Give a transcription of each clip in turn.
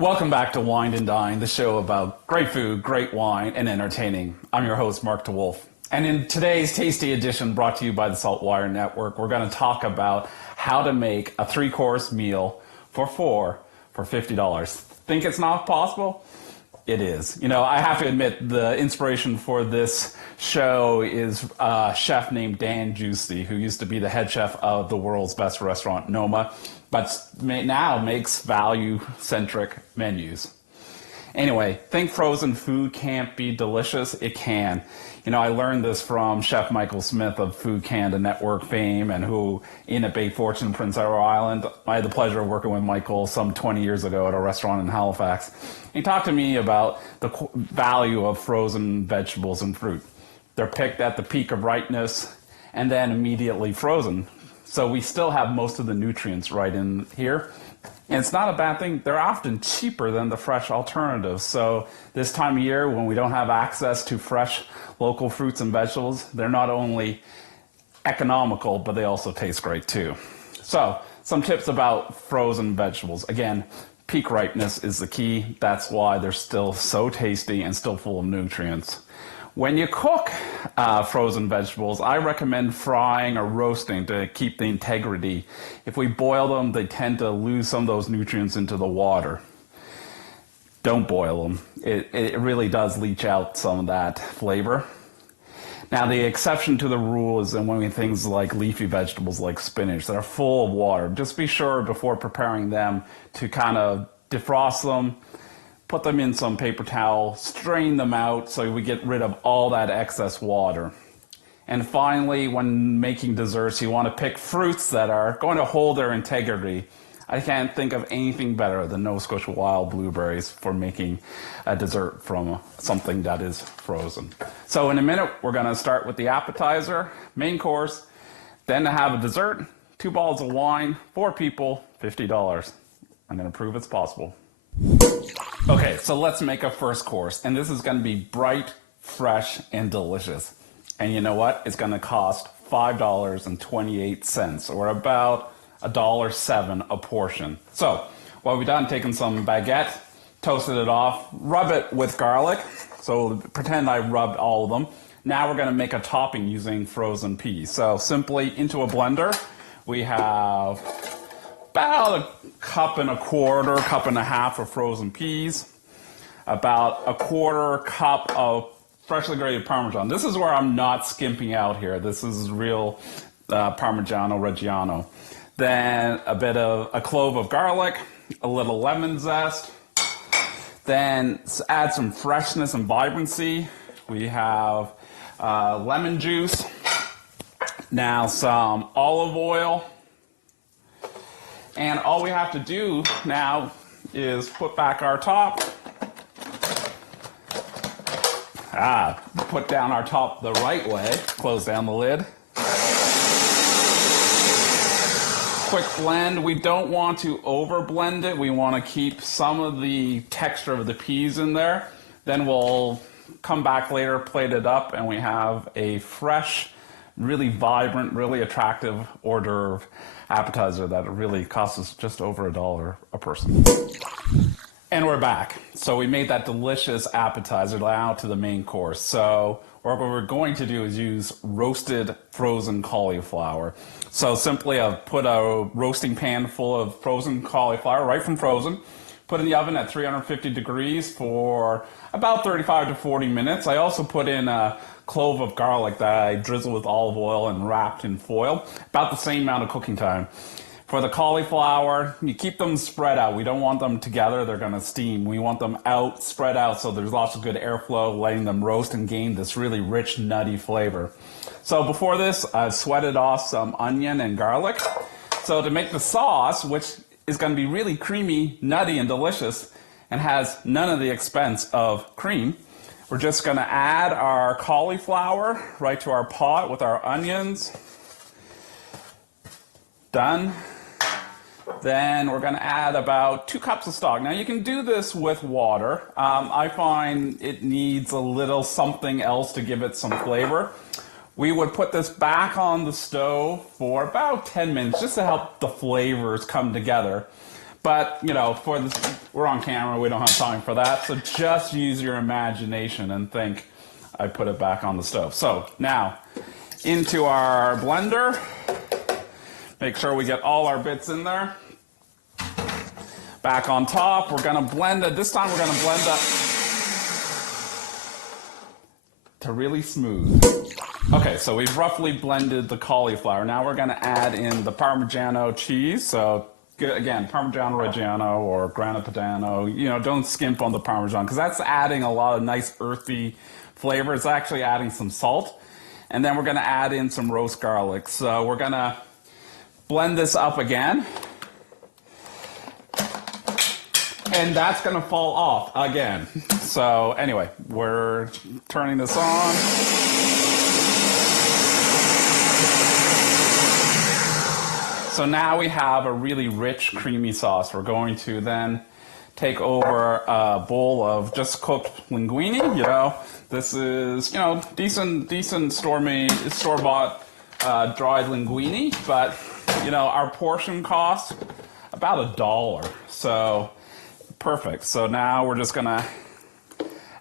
Welcome back to Wine and Dine, the show about great food, great wine, and entertaining. I'm your host, Mark DeWolf. And in today's tasty edition brought to you by the Saltwire Network, we're going to talk about how to make a three-course meal for four for $50. Think it's not possible? It is. You know, I have to admit the inspiration for this show is a chef named Dan Giusti, who used to be the head chef of the world's best restaurant, Noma, but now makes value-centric menus. Anyway, think frozen food can't be delicious? It can. You know, I learned this from Chef Michael Smith of Food Canada Network fame, and who in at Bay Fortune, Prince Edward Island. I had the pleasure of working with Michael some 20 years ago at a restaurant in Halifax. He talked to me about the value of frozen vegetables and fruit. They're picked at the peak of ripeness and then immediately frozen. So we still have most of the nutrients right in here. And it's not a bad thing. They're often cheaper than the fresh alternatives. So this time of year when we don't have access to fresh local fruits and vegetables, they're not only economical, but they also taste great too. So some tips about frozen vegetables. Again, peak ripeness is the key. That's why they're still so tasty and still full of nutrients. When you cook frozen vegetables, I recommend frying or roasting to keep the integrity. If we boil them, they tend to lose some of those nutrients into the water. Don't boil them. It really does leach out some of that flavor. Now, the exception to the rule is when things like leafy vegetables like spinach that are full of water. Just be sure before preparing them to kind of defrost them, put them in some paper towel, strain them out so we get rid of all that excess water. And finally, when making desserts, you want to pick fruits that are going to hold their integrity. I can't think of anything better than Nova Scotia wild blueberries for making a dessert from something that is frozen. So in a minute, we're going to start with the appetizer, main course, then to have a dessert, 2 bottles of wine, 4 people, $50. I'm going to prove it's possible. Okay, so let's make a first course, and this is going to be bright, fresh, and delicious. And you know what? It's going to cost $5.28, or about $1.07 a portion. So, what we've done, taken some baguette, toasted it off, rub it with garlic. So pretend I rubbed all of them. Now we're going to make a topping using frozen peas. So simply into a blender, we have about 1.25 cups of frozen peas, about 1/4 cup of freshly grated Parmesan. This is where I'm not skimping out here. This is real Parmigiano Reggiano. Then a clove of garlic, a little lemon zest. Then add some freshness and vibrancy. We have lemon juice. Now some olive oil. And all we have to do now is put back our top. Put down our top the right way. Close down the lid. Quick blend. We don't want to over blend it. We want to keep some of the texture of the peas in there. Then we'll come back later, plate it up, and we have a fresh, really vibrant, really attractive hors d'oeuvre appetizer that really costs us just over $1 a person. And we're back. So we made that delicious appetizer now to the main course. So what we're going to do is use roasted frozen cauliflower. So simply I've put a roasting pan full of frozen cauliflower, right from frozen, put in the oven at 350 degrees for about 35 to 40 minutes. I also put in a clove of garlic that I drizzled with olive oil and wrapped in foil, about the same amount of cooking time. For the cauliflower, you keep them spread out. We don't want them together, they're gonna steam. We want them out, spread out, so there's lots of good airflow, letting them roast and gain this really rich, nutty flavor. So before this, I've sweated off some onion and garlic. So to make the sauce, which is gonna be really creamy, nutty, and delicious, and has none of the expense of cream, we're just gonna add our cauliflower right to our pot with our onions. Done. Then we're going to add about 2 cups of stock. Now you can do this with water. I find it needs a little something else to give it some flavor. We would put this back on the stove for about 10 minutes just to help the flavors come together. But, you know, for this, we're on camera, we don't have time for that. So just use your imagination and think, I put it back on the stove. So now, into our blender. Make sure we get all our bits in there. Back on top, we're gonna blend it. This time we're gonna blend it to really smooth. Okay, so we've roughly blended the cauliflower. Now we're gonna add in the Parmigiano cheese. So again, Parmigiano Reggiano or Grana Padano. You know, don't skimp on the Parmesan because that's adding a lot of nice earthy flavor. It's actually adding some salt. And then we're gonna add in some roast garlic. So we're gonna blend this up again. And that's gonna fall off again. So anyway, we're turning this on. So now we have a really rich, creamy sauce. We're going to then take over a bowl of just cooked linguine. You know, this is, you know, decent store-bought dried linguine, but you know, our portion costs about $1. So perfect. So now we're just gonna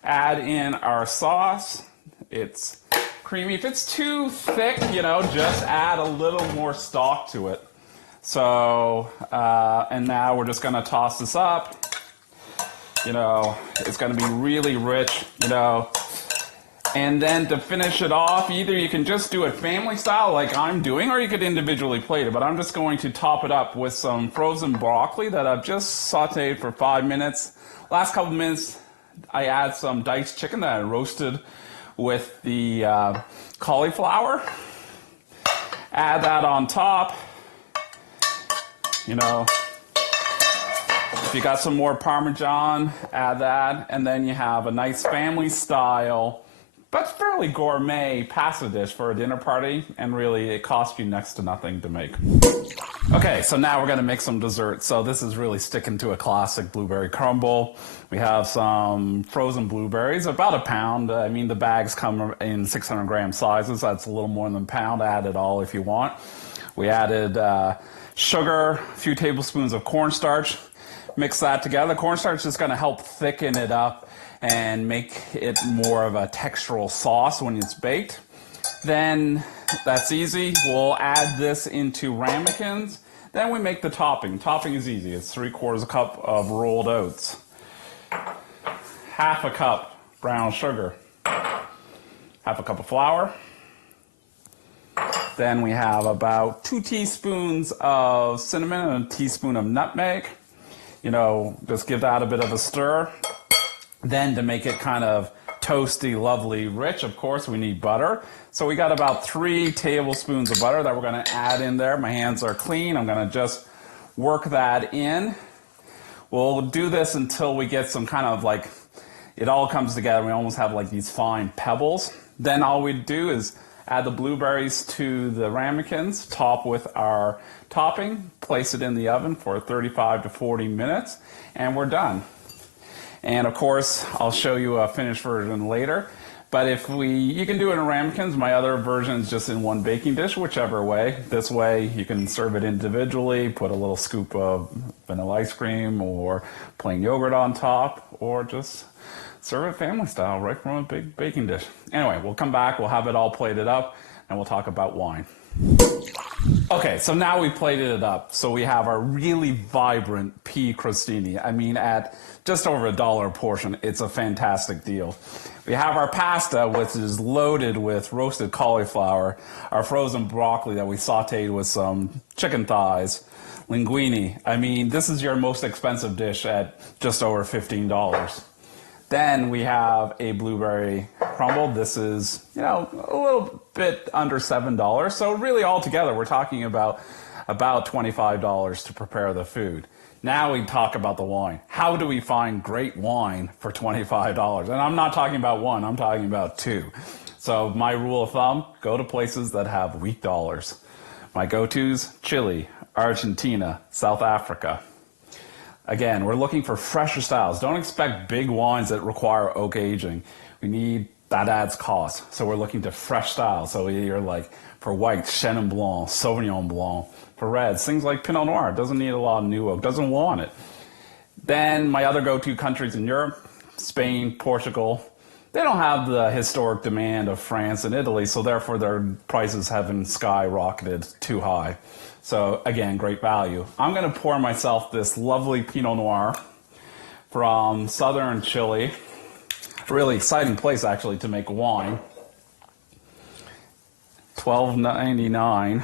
add in our sauce. It's creamy. If it's too thick, you know, just add a little more stock to it. So, and now we're just gonna toss this up. You know, it's gonna be really rich, you know. And then to finish it off, either you can just do it family style like I'm doing, or you could individually plate it. But I'm just going to top it up with some frozen broccoli that I've just sauteed for 5 minutes. Last couple minutes, I add some diced chicken that I roasted with the cauliflower. Add that on top. You know, if you got some more Parmesan, add that. And then you have a nice family style, but fairly gourmet pasta dish for a dinner party, and really it costs you next to nothing to make. Okay, so now we're gonna make some dessert. So this is really sticking to a classic blueberry crumble. We have some frozen blueberries, about a pound. I mean, the bags come in 600 gram sizes. That's a little more than a pound. Add it all if you want. We added sugar, a few tablespoons of cornstarch. Mix that together. Cornstarch is gonna help thicken it up and make it more of a textural sauce when it's baked. Then that's easy. We'll add this into ramekins. Then we make the topping. Topping is easy. It's 3/4 cup of rolled oats, half a cup brown sugar, half a cup of flour. Then we have about 2 teaspoons of cinnamon and a teaspoon of nutmeg. You know, just give that a bit of a stir. Then to make it kind of toasty, lovely, rich, of course, we need butter. So we got about 3 tablespoons of butter that we're gonna add in there. My hands are clean. I'm gonna just work that in. We'll do this until we get some kind of like, it all comes together. We almost have like these fine pebbles. Then all we do is add the blueberries to the ramekins, top with our topping, place it in the oven for 35 to 40 minutes, and we're done. And of course, I'll show you a finished version later. But you can do it in ramekins. My other version is just in one baking dish, whichever way. This way, you can serve it individually, put a little scoop of vanilla ice cream or plain yogurt on top, or just serve it family style right from a big baking dish. Anyway, we'll come back, we'll have it all plated up, and we'll talk about wine. Okay, so now we plated it up. So we have our really vibrant pea crostini. I mean, at just over $1 a portion, it's a fantastic deal. We have our pasta, which is loaded with roasted cauliflower, our frozen broccoli that we sauteed with some chicken thighs, linguine. I mean, this is your most expensive dish at just over $15. Then we have a blueberry crumble. This is, you know, a little bit under $7. So really altogether, we're talking about $25 to prepare the food. Now we talk about the wine. How do we find great wine for $25? And I'm not talking about one, I'm talking about 2. So my rule of thumb, go to places that have weak dollars. My go-tos, Chile, Argentina, South Africa. Again, we're looking for fresher styles. Don't expect big wines that require oak aging. That adds cost. So we're looking to fresh styles. So you're like, for white, Chenin Blanc, Sauvignon Blanc, for reds. Things like Pinot Noir doesn't need a lot of new oak, doesn't want it. Then my other go-to countries in Europe, Spain, Portugal, they don't have the historic demand of France and Italy, so therefore their prices haven't skyrocketed too high. So again, great value. I'm going to pour myself this lovely Pinot Noir from southern Chile. Really exciting place actually to make wine. $12.99.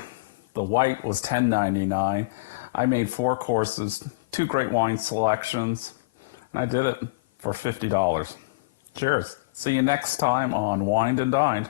The white was $10.99. I made 4 courses, 2 great wine selections, and I did it for $50. Cheers. See you next time on Wined and Dined.